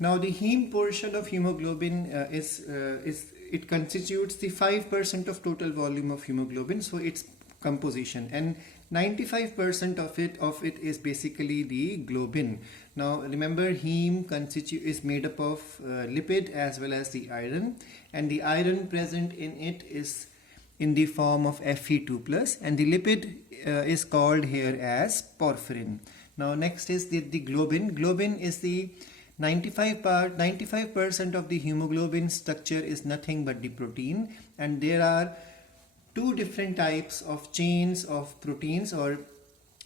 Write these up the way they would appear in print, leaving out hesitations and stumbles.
Now the heme portion of hemoglobin is it constitutes the 5% of total volume of hemoglobin, so its composition, and 95% of it is basically the globin. Now remember, heme is made up of lipid as well as the iron, and the iron present in it is in the form of Fe2 plus, and the lipid is called here as porphyrin. Now next is the globin. Globin is the 95% of the hemoglobin structure is nothing but the protein, and there are two different types of chains of proteins, or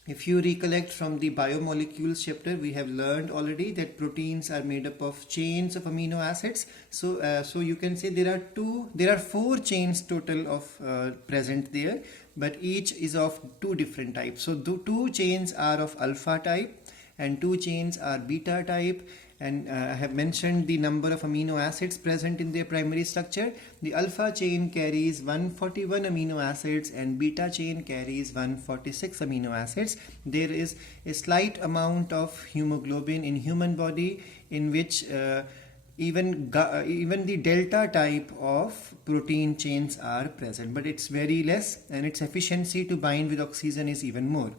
if you recollect from the biomolecules chapter, we have learned already that proteins are made up of chains of amino acids. So you can say there are four chains total of present there, but each is of two different types. So two chains are of alpha type and two chains are beta type, and I have mentioned the number of amino acids present in their primary structure. The alpha chain carries 141 amino acids and beta chain carries 146 amino acids. There is a slight amount of hemoglobin in human body in which even the delta type of protein chains are present, but it's very less, and its efficiency to bind with oxygen is even more.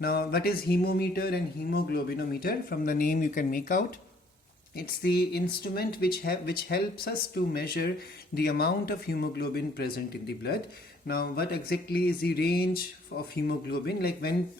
Now, what is hemometer and hemoglobinometer? From the name you can make out. It's the instrument which helps us to measure the amount of hemoglobin present in the blood. Now, what exactly is the range of hemoglobin? Like when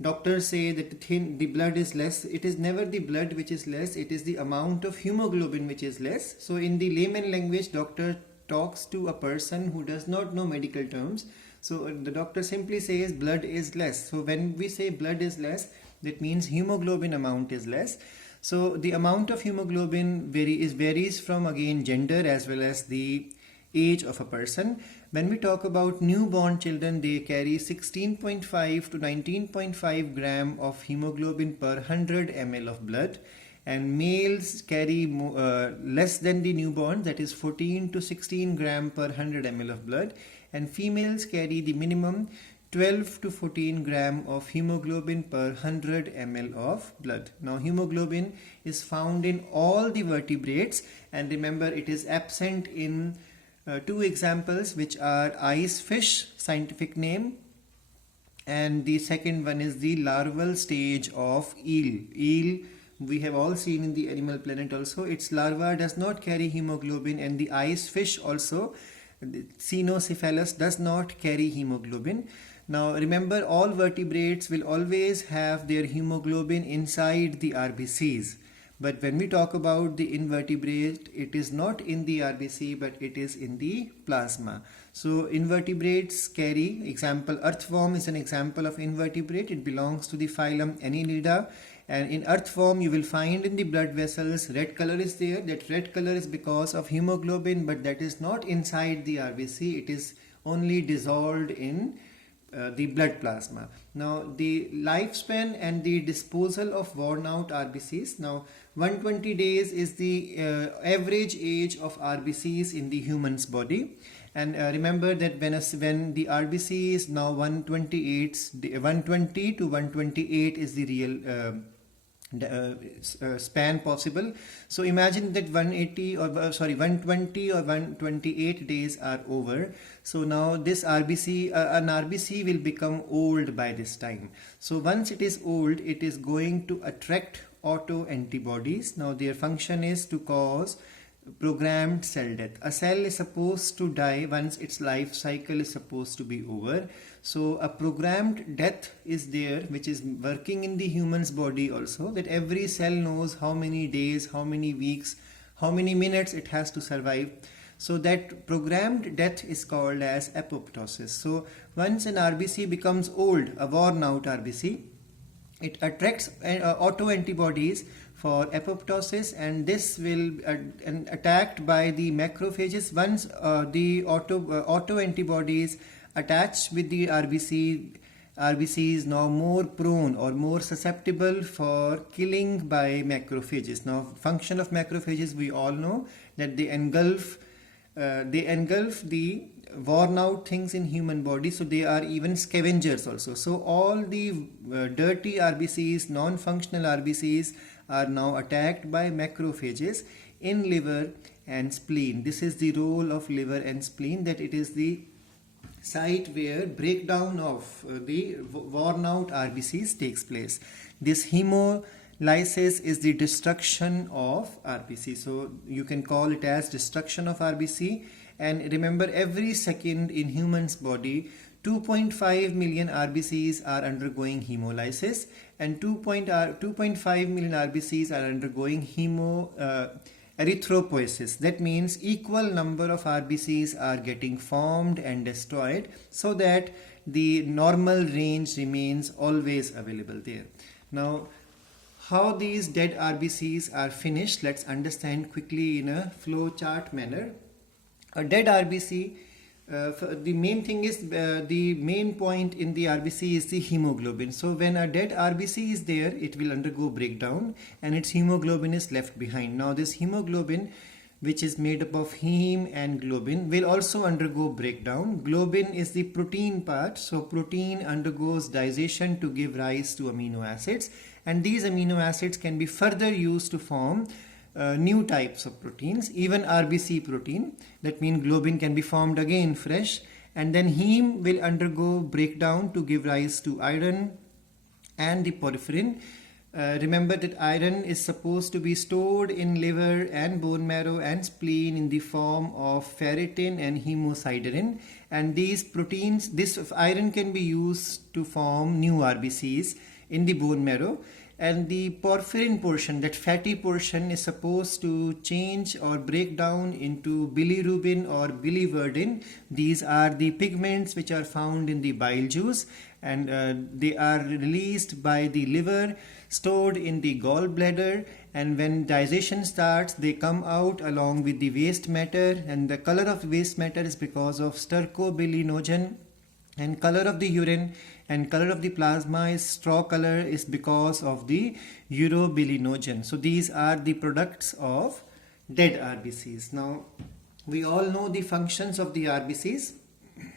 doctors say that the blood is less, it is never the blood which is less, it is the amount of hemoglobin which is less. So in the layman language, doctor talks to a person who does not know medical terms. So the doctor simply says blood is less. So when we say blood is less, that means hemoglobin amount is less. So the amount of hemoglobin varies from, again, gender as well as the age of a person. When we talk about newborn children, they carry 16.5 to 19.5 gram of hemoglobin per 100 ml of blood, and males carry less than the newborn, that is 14 to 16 gram per 100 ml of blood, and females carry the minimum 12 to 14 gram of hemoglobin per 100 ml of blood. Now hemoglobin is found in all the vertebrates, and remember it is absent in two examples, which are ice fish, scientific name, and the second one is the larval stage of eel. Eel we have all seen in the Animal Planet also. Its larva does not carry hemoglobin, and the ice fish also, the Cynocephalus, does not carry hemoglobin. Now remember, all vertebrates will always have their hemoglobin inside the RBCs. But when we talk about the invertebrate, it is not in the RBC, but it is in the plasma. So invertebrates carry, example, earthworm is an example of invertebrate. It belongs to the phylum Annelida. And in earthworm, you will find in the blood vessels, red color is there. That red color is because of hemoglobin, but that is not inside the RBC. It is only dissolved in the blood plasma. Now the lifespan and the disposal of worn out RBCs. Now 120 days is the average age of RBCs in the human's body, and remember that when the RBC is now 120 to 128 is the real span possible. So imagine that 120 or 128 days are over. So now this RBC, an RBC will become old by this time. So once it is old, it is going to attract autoantibodies. Now their function is to cause programmed cell death. A cell is supposed to die once its life cycle is supposed to be over. So a programmed death is there, which is working in the human's body also, that every cell knows how many days, how many weeks, how many minutes it has to survive. So that programmed death is called as apoptosis. So once an RBC becomes old, a worn out RBC, it attracts autoantibodies for apoptosis, and this will attacked by the macrophages. Once the autoantibodies attach with the RBC is now more prone or more susceptible for killing by macrophages. Now function of macrophages, we all know that they engulf the worn out things in human body, so they are even scavengers also. So all the dirty RBCs, non-functional RBCs are now attacked by macrophages in liver and spleen. This is the role of liver and spleen, that it is the site where breakdown of the worn out RBCs takes place. This hemolysis is the destruction of RBC. So you can call it as destruction of RBC. And remember, every second in humans body 2.5 million RBCs are undergoing hemolysis, and 2.5 million RBCs are undergoing erythropoiesis. That means equal number of RBCs are getting formed and destroyed, so that the normal range remains always available there. Now, how these dead RBCs are finished, let's understand quickly in a flow chart manner. A dead RBC, the main thing is, the main point in the RBC is the hemoglobin. So when a dead RBC is there, it will undergo breakdown and its hemoglobin is left behind. Now this hemoglobin, which is made up of heme and globin, will also undergo breakdown. Globin is the protein part, so protein undergoes digestion to give rise to amino acids, and these amino acids can be further used to form new types of proteins, even RBC protein. That means globin can be formed again fresh, and then heme will undergo breakdown to give rise to iron and the porphyrin. Remember that iron is supposed to be stored in liver and bone marrow and spleen in the form of ferritin and hemosiderin, and these proteins, this iron can be used to form new RBCs in the bone marrow. And the porphyrin portion, that fatty portion, is supposed to change or break down into bilirubin or biliverdin. These are the pigments which are found in the bile juice, and they are released by the liver, stored in the gallbladder, and when digestion starts, they come out along with the waste matter, and the color of waste matter is because of stercobilinogen, and color of the urine and color of the plasma is straw color is because of the urobilinogen. So these are the products of dead RBCs. Now we all know the functions of the RBCs.